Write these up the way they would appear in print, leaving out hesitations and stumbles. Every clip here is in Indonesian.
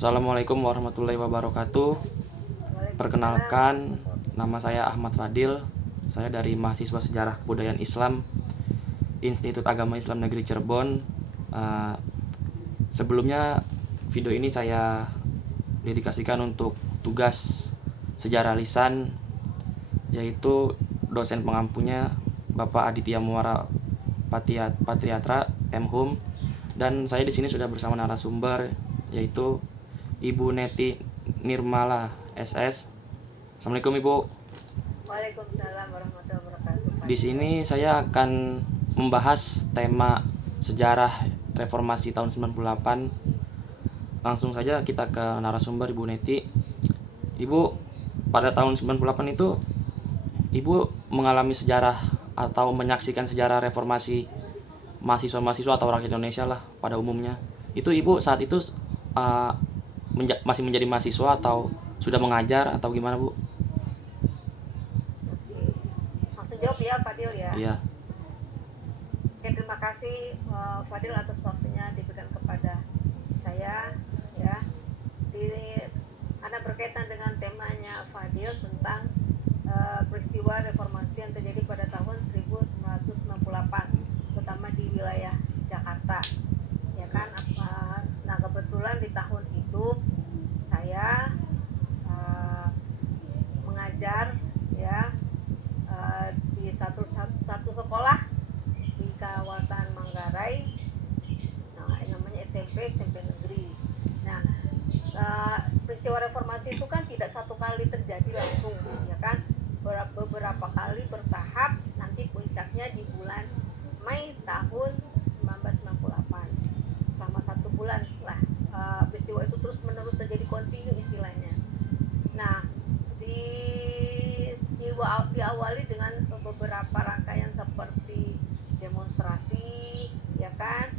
Assalamualaikum warahmatullahi wabarakatuh. Waalaikumsalam. Perkenalkan, nama saya Ahmad Fadil. Saya dari mahasiswa Sejarah Kebudayaan Islam, Institut Agama Islam Negeri Cirebon. Uh, Sebelumnya, video ini saya dedikasikan untuk tugas sejarah lisan, yaitu dosen pengampunya Bapak Aditya Muara Patriatra M.Hum, dan saya di sini sudah bersama narasumber yaitu Ibu Neti Nirmala SS. Assalamualaikum Ibu. Waalaikumsalam warahmatullahi wabarakatuh. Di sini saya akan membahas tema sejarah reformasi tahun 98. Langsung saja kita ke narasumber Ibu Neti. Ibu, pada tahun 98 itu Ibu mengalami sejarah atau menyaksikan sejarah reformasi mahasiswa-mahasiswa atau rakyat Indonesia lah pada umumnya. Itu Ibu saat itu masih menjadi mahasiswa atau sudah mengajar atau gimana Bu? Oke. Langsung jawab ya Fadil ya. Iya. Oke, terima kasih Fadil atas waktunya diberikan kepada saya ya. Karena berkaitan dengan temanya Fadil tentang peristiwa reformasi yang terjadi pada tahun 1998, terutama di wilayah Jakarta. Ya kan, nah kebetulan di tahun itu saya mengajar ya di satu sekolah di kawasan Manggarai, nah namanya SMP negeri. Nah peristiwa reformasi itu kan tidak satu kali terjadi langsung ya kan, beberapa kali bertahap, nanti puncaknya di bulan Mei tahun 1998. Selama 1 bulan setelah peristiwa itu terus menerus terjadi, kontinu istilahnya. Nah diawali dengan beberapa rangkaian seperti demonstrasi ya kan,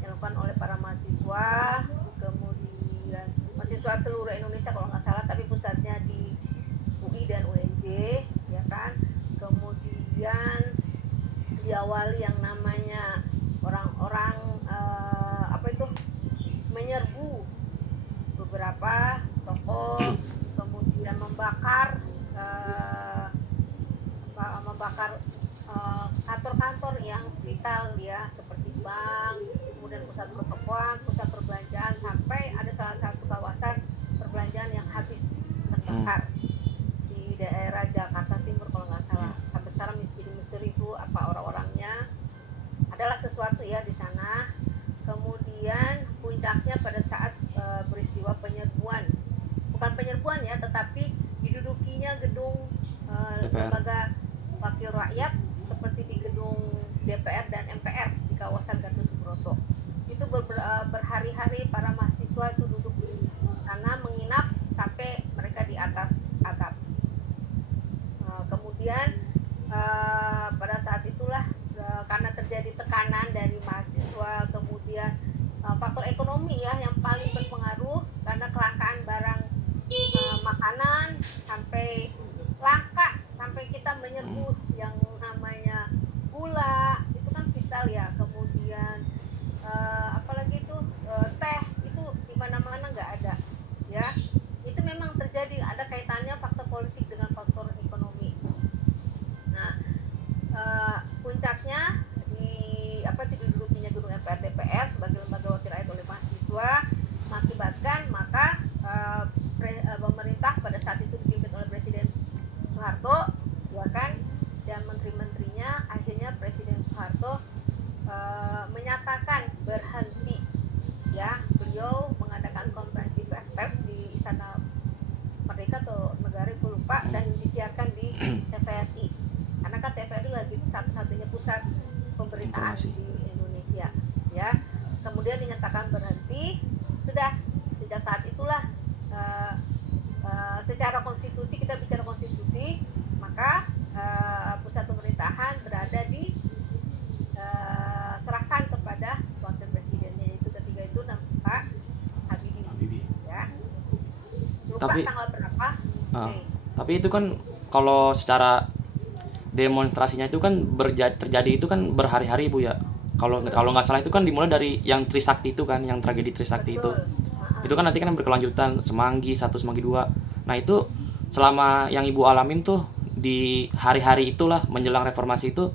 dilakukan oleh para mahasiswa, kemudian mahasiswa seluruh Indonesia kalau nggak salah, tapi pusatnya di UI dan UNJ ya kan. Kemudian diawali yang namanya orang-orang menyerbu beberapa toko, kemudian membakar kantor-kantor yang vital ya, seperti bank, kemudian pusat pertokoan, pusat perbelanjaan, sampai ada salah satu kawasan perbelanjaan yang habis terbakar di daerah Jakarta Timur kalau nggak salah. Sampai sekarang jadi misteri itu apa orang-orangnya, adalah sesuatu ya di sana. Kemudian puncaknya pada saat peristiwa penyerbuan, bukan penyerbuan ya, tetapi didudukinya gedung lembaga wakil rakyat seperti di gedung DPR dan MPR di kawasan Gatot Subroto. Itu berhari-hari para mahasiswa itu duduk di sana menginap sampai mereka di atas atap. Kemudian pada saat itulah karena terjadi tekanan dari mahasiswa, kemudian faktor ekonomi ya yang paling berpengaruh, karena kelangkaan barang makanan sampai langka, sampai kita menyerbu yang namanya gula, itu kan vital ya. Kemudian apalagi itu teh, itu di mana-mana nggak ada ya. Itu memang terjadi, ada kaitannya faktor politik dengan faktor ekonomi. Nah puncaknya didudukinya gedung MPR DPR sebagai lembaga wakil rakyat oleh mahasiswa, mengakibatkan maka pemerintah pada saat itu dipimpin oleh Presiden Soeharto ya kan, dan menteri-menterinya. Akhirnya Presiden Soeharto menyatakan berhenti ya. Beliau mengadakan konferensi pers di Istana Merdeka atau negara, aku lupa, dan disiarkan di TVRI, karena kan TVRI lagi satu-satunya pusat pemberitaan di Indonesia ya. Kemudian dinyatakan berhenti. Sudah sejak saat itulah secara konstitusi, kita bicara konstitusi, maka pusat pemerintahan berada di serahkan kepada wakil presidennya, yaitu ketiga itu Pak Habibie ya. Lupa Tapi tanggal berapa. tapi itu kan kalau secara demonstrasinya itu kan terjadi itu kan berhari-hari Bu ya. Kalau nggak salah itu kan dimulai dari yang Trisakti itu kan, yang tragedi Trisakti itu. Itu kan nanti kan berkelanjutan, Semanggi 1, Semanggi 2. Nah, itu selama yang Ibu alamin tuh di hari-hari itulah menjelang reformasi itu,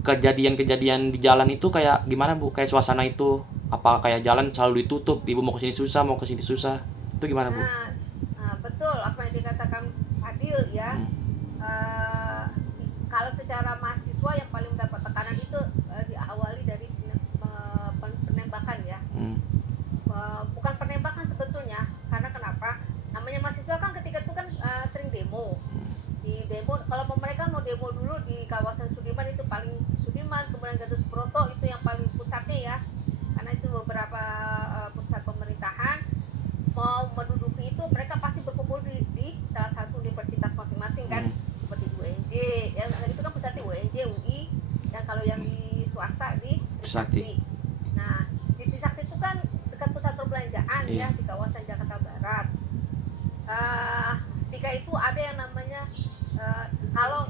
kejadian-kejadian di jalan itu kayak gimana Bu? Kayak suasana itu apa kayak jalan selalu ditutup, Ibu mau ke sini susah, mau ke sini susah. Itu gimana Bu? Nah, betul apa yang dikatakan Fadil ya. Hmm. Eh, Kalau secara mahasiswa yang paling mendapat tekanan itu diawali dari penembakan ya. Bukan penembakan sebetulnya, karena kenapa? Namanya mahasiswa kan ketika itu kan sering demo. Di demo, kalau mereka mau demo dulu di kawasan Sudirman, itu paling Sudirman, kemudian Gatot Subroto itu yang paling pusatnya ya, karena itu beberapa pusat pemerintahan. Mau menduduki itu mereka pasti berkumpul di salah satu universitas masing-masing kan, seperti UNJ ya, itu kan pusatnya UNJ, UI, dan kalau yang di swasta di Trisakti. Nah, di Trisakti itu kan dekat pusat perbelanjaan Iya. ya, di kawasan Jakarta Barat. Ketika itu ada yang namanya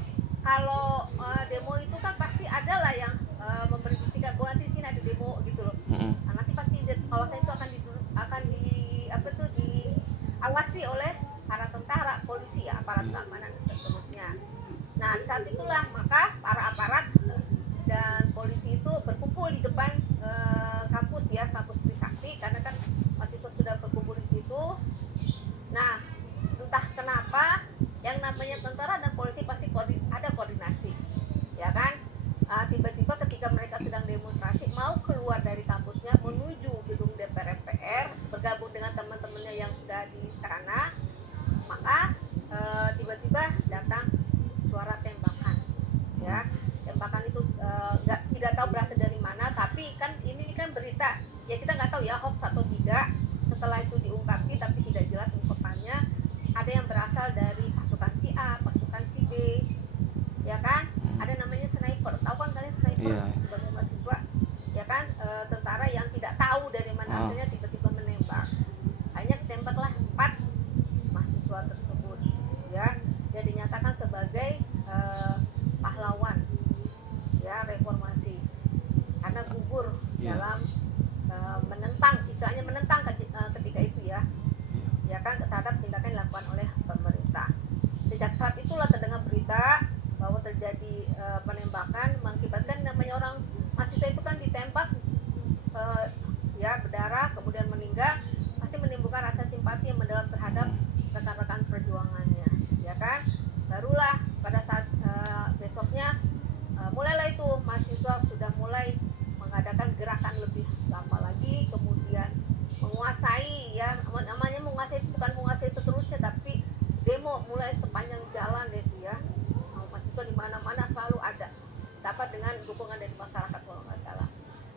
kalau demo itu kan pasti ada lah yang memprediksikan bahwa nanti sini ada demo gitu loh. Nah, nanti pasti kawasan itu akan diawasi oleh para tentara, polisi ya, aparat keamanan dan seterusnya. Nah, di saat itulah maka para aparat dan polisi itu berkumpul di depan kampus ya, kampus Trisakti, karena kan mahasiswa sudah berkumpul di situ. Nah, entah kenapa yang namanya tentara dan polisi pasti ada koordinasi, ya kan? Tiba-tiba ketika mereka sedang demonstrasi mau keluar dari kampusnya menuju gedung DPR MPR bergabung dengan teman-temannya yang sudah di sana, maka tiba-tiba datang suara tembakan, ya. Tembakan itu tidak tahu berasal dari mana, tapi kan ini kan berita ya, kita nggak tahu ya hoax atau tidak. Setelah itu diungkapi tapi tidak jelas ungkapannya, ada yang berasal dari pasukan si A, pasukan si B, ya kan? Ada namanya sniper, tahu kan kalian sniper? Iya. Sebagai mahasiswa, ya kan, tentara yang tidak tahu dari mana asalnya tiba-tiba menembak. Akhirnya ditembaklah 4 mahasiswa tersebut, ya, dan dinyatakan sebagai pahlawan ya reformasi karena gugur dalam menentang, istilahnya menentang ketika itu ya kan, terhadap tindakan yang dilakukan oleh pemerintah. Sejak saat itulah terdengar berita bahwa terjadi penembakan mengakibatkan namanya orang mahasiswa itu kan ditembak ya berdarah kemudian meninggal, pasti menimbulkan rasa simpati yang mendalam terhadap rekan-rekan perjuangannya, ya kan. Barulah pada saat besoknya mulailah itu mahasiswa sudah mulai mengadakan gerakan lebih lama lagi, kemudian menguasai ya, namanya menguasai bukan menguasai seterusnya, tapi demo mulai sepanjang jalan itu ya. Mahasiswa di mana-mana selalu ada, dapat dengan dukungan dari masyarakat kalau nggak salah.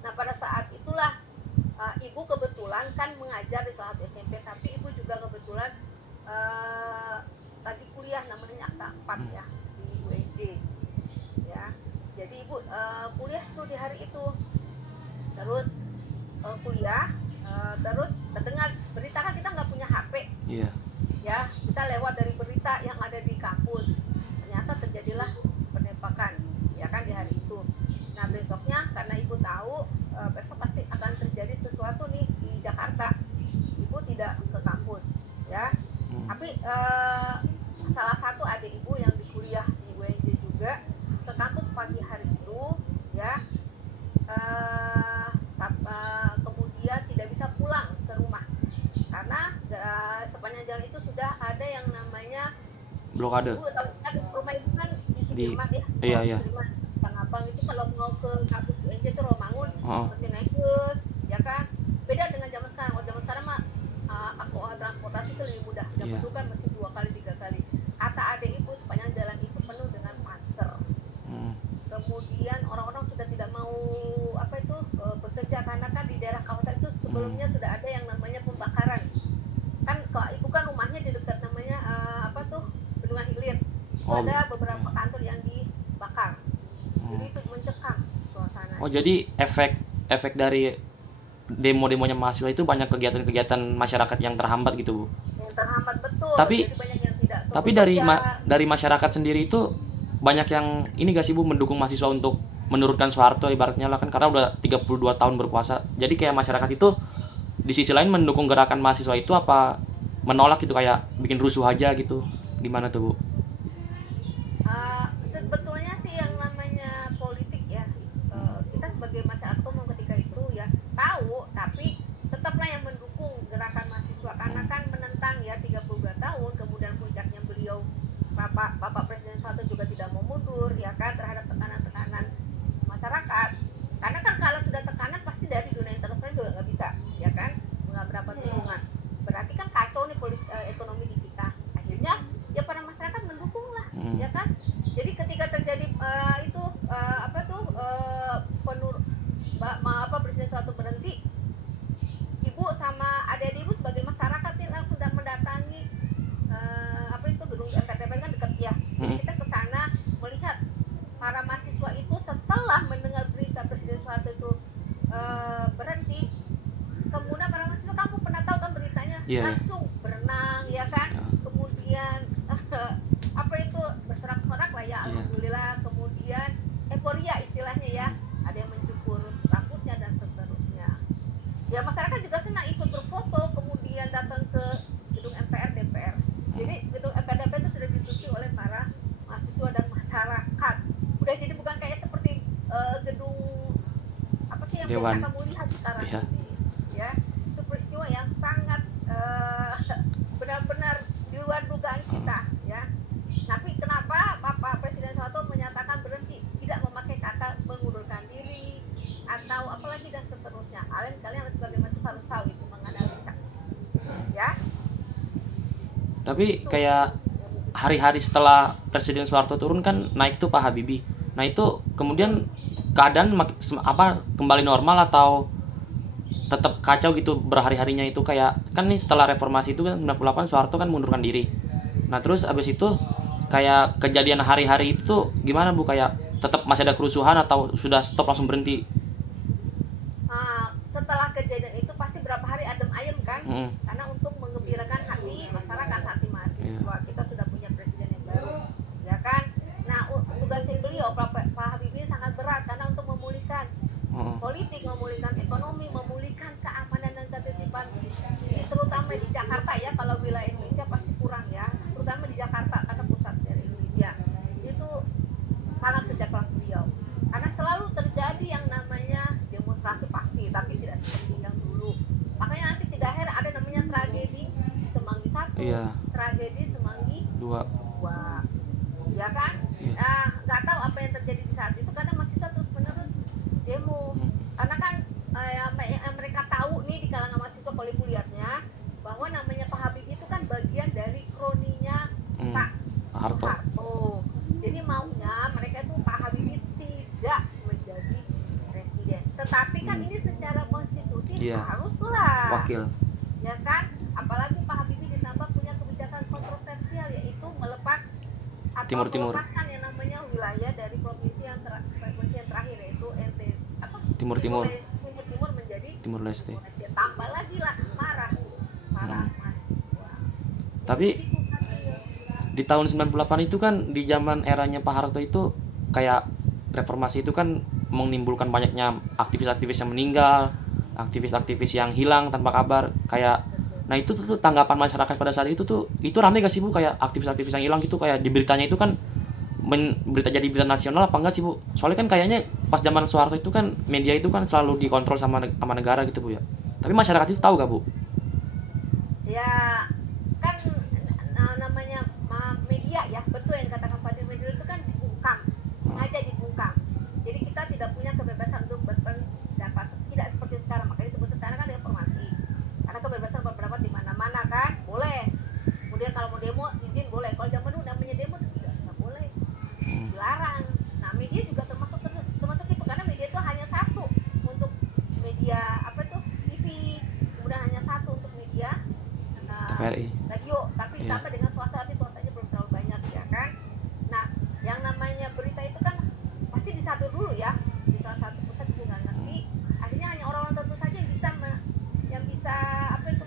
Nah, pada saat itulah ibu kebetulan kan mengajar di salah satu SMP, tapi ibu juga kebetulan tadi kuliah namanya Akta 4 ya di UNJ ya. Jadi ibu kuliah tuh di hari itu, terus kuliah, terus terdengar berita, kan kita nggak punya HP. Iya. Ya, kita lewat dari berita yang ada di kampus. Ternyata terjadilah penembakan, ya kan, di hari itu. Nah, besoknya karena ibu tahu besok pasti akan terjadi sesuatu nih di Jakarta, ibu tidak ke kampus, ya. Tapi salah satu adik ibu yang di kuliah di UNJ juga ke kampus pagi hari itu, ya. Kemudian tidak bisa pulang ke rumah karena sepanjang jalan itu sudah ada yang namanya blokade. Ibu tahu kan rumah ibu kan di Sudirman ya. Iya. Sudirman, Tanabang itu kalau mau ke kampus UNJ itu Romangun, mesti naik bus, ya kan. Beda dengan zaman sekarang. Kalau zaman sekarang mah transportasi itu lebih mudah. Zaman dulu kan mesti 2 kali 3 kali. Kata adik ibu sepanjang jalan itu penuh dengan panser. Kemudian orang-orang sudah tidak mau bekerja karena kan di daerah kawasan itu sebelumnya sudah ada yang namanya pembakaran. Kan kalau ibu kan rumahnya di dekat namanya Bendungan Hilir. Ada beberapa kantor yang dibakar. Jadi itu mencekam suasana. Oh, jadi efek dari demo-demonya mahasiswa itu banyak kegiatan-kegiatan masyarakat yang terhambat gitu, Bu. Yang terhambat, betul. Tapi jadi banyak yang tidak tapi dari masyarakat sendiri itu banyak yang ini gak sih, Bu, mendukung mahasiswa untuk menurunkan Soeharto ibaratnya lah, kan karena udah 32 tahun berkuasa. Jadi kayak masyarakat itu di sisi lain mendukung gerakan mahasiswa itu apa menolak gitu, kayak bikin rusuh aja gitu, gimana tuh Bu? Sebetulnya sih yang namanya politik ya, kita sebagai masyarakat umum ketika itu ya tahu, tapi tetaplah yang mendukung gerakan mahasiswa karena kan menentang ya 32 tahun, kemudian puncaknya beliau Bapak Presiden Soeharto juga tidak mau mundur ya kan terhadap tekanan-tekanan masyarakat. Karena kan kalau sudah tekanan pasti dari dunia internasional juga nggak bisa ya kan nggak mendapat dukungan. Berarti kan kacau nih ekonomi di kita. Akhirnya ya para masyarakat mendukung lah ya kan. Jadi ketika terjadi Presiden Soeharto berhenti, ibu sama adik-adik ibu sebagai masyarakat ini langsung mendatangi gedung MPR kan dekat ya. Jadi kita ke sana melihat para mahasiswa itu setelah mendengar berita Presiden Soeharto itu berhenti, kemudian para mahasiswa, kamu pernah tahu kan beritanya, langsung berenang ya kan, kemudian bersorak-sorak lah ya, alhamdulillah, kemudian euforia istilahnya ya, ada yang mencukur rambutnya dan seterusnya. Ya masyarakat juga senang ikut berfoto, kemudian datang ke gedung MPR DPR. Jadi gedung MPR DPR itu sudah ditutupi oleh para mahasiswa dan masyarakat. Udah jadi bukan kayak seperti gedung apa sih yang Dewan. biasa kamu lihat sekarang ini. Ya, itu peristiwa yang sangat benar-benar di luar dugaan kita ya. Tapi kenapa Bapak Presiden Soeharto menyatakan berhenti, tidak memakai kata mengundurkan diri atau apalagi dan seterusnya. Kalian sebagai mahasiswa harus tahu itu, menganalisa ya. Tapi kayak hari-hari setelah Presiden Soeharto turun kan naik tuh Pak Habibie. Nah itu kemudian keadaan kembali normal atau tetap kacau gitu berhari-harinya itu, kayak kan nih setelah reformasi itu kan 98 Soeharto kan mundurkan diri. Nah terus abis itu kayak kejadian hari-hari itu tuh gimana Bu, kayak tetap masih ada kerusuhan atau sudah stop langsung berhenti? Setelah kejadian itu pasti berapa hari adem ayem kan, karena untuk mengembirakan hati masyarakat, hati mahasiswa, kita sudah punya presiden yang baru ya kan. Nah tugasnya beliau Pak Habibie sangat berat karena untuk memulihkan politik, memulihkan ekonomi, memulihkan keamanan dan ketertiban, terutama di Jakarta ya. Kalau wilayah Indonesia pasti kurang ya, terutama di Jakarta karena pusat dari Indonesia. Itu sangat kerja keras beliau karena selalu terjadi yang namanya demonstrasi pasti, tapi tidak seperti yang dulu. Makanya nanti tidak heran ada namanya tragedi Semanggi 1, tragedi Semanggi 2 ya kan. Nah nggak tahu apa yang terjadi di saat itu karena mahasiswa terus menerus demo. Karena kan yang mereka tahu nih di kalangan mahasiswa kalau ibu lihatnya bahwa namanya Pak Habibie itu kan bagian dari kroninya Pak Soeharto. Jadi maunya mereka itu Pak Habibie tidak menjadi presiden. Tetapi kan ini secara konstitusi haruslah wakil ya kan. Apalagi Pak Habibie ditambah punya kebijakan kontroversial, yaitu melepaskan yang namanya wilayah dari provinsi yang terakhir yaitu Timur menjadi Timur Leste. Tambah lagi lah marah mahasiswa. Tapi di tahun 98 itu kan di zaman eranya Pak Harto itu kayak reformasi itu kan menimbulkan banyaknya aktivis-aktivis yang meninggal, aktivis-aktivis yang hilang tanpa kabar, kayak nah itu tuh tanggapan masyarakat pada saat itu rame gak sih Bu, kayak aktivis-aktivis yang hilang gitu, kayak di beritanya itu kan jadi berita nasional apa enggak sih Bu? Soalnya kan kayaknya pas zaman Soeharto itu kan media itu kan selalu dikontrol sama negara gitu Bu ya. Tapi masyarakat itu tahu gak Bu? Ya kan namanya media ya, betul yang dikatakan Pak Dirjen itu kan dibungkam, sengaja dibungkam. Jadi kita tidak punya kebebasan untuk berpendapat, tidak seperti sekarang. Makanya disebut sekarang kan reformasi. Karena kebebasan berpendapat di mana-mana kan, boleh. Kemudian kalau mau demo izin boleh. Kalau zaman dulu namanya demo tidak boleh, dilarang. Nah media juga termasuk itu karena media itu hanya satu untuk media TV, kemudian hanya satu untuk media radio, tapi ditambah dengan swastanya belum terlalu banyak ya kan. Nah yang namanya berita itu kan pasti disadur dulu ya di salah satu pusat, juga nanti akhirnya hanya orang-orang tertentu saja yang bisa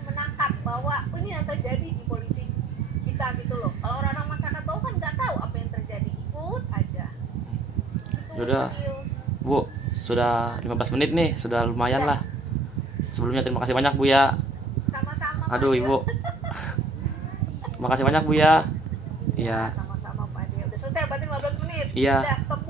menangkap bahwa ini yang terjadi di politik kita gitu loh. Kalau orang-orang masyarakat bawah kan nggak tahu apa yang terjadi, ikut aja. Yaudah Bu, sudah 15 menit nih, sudah lumayan lah. Sebelumnya terima kasih banyak Bu ya. Sama-sama Aduh Pak Ade. Ibu. Makasih banyak Bu ya. Iya. Sama-sama Pak Ade. Udah selesai berarti 15 menit. Iya. Udah stop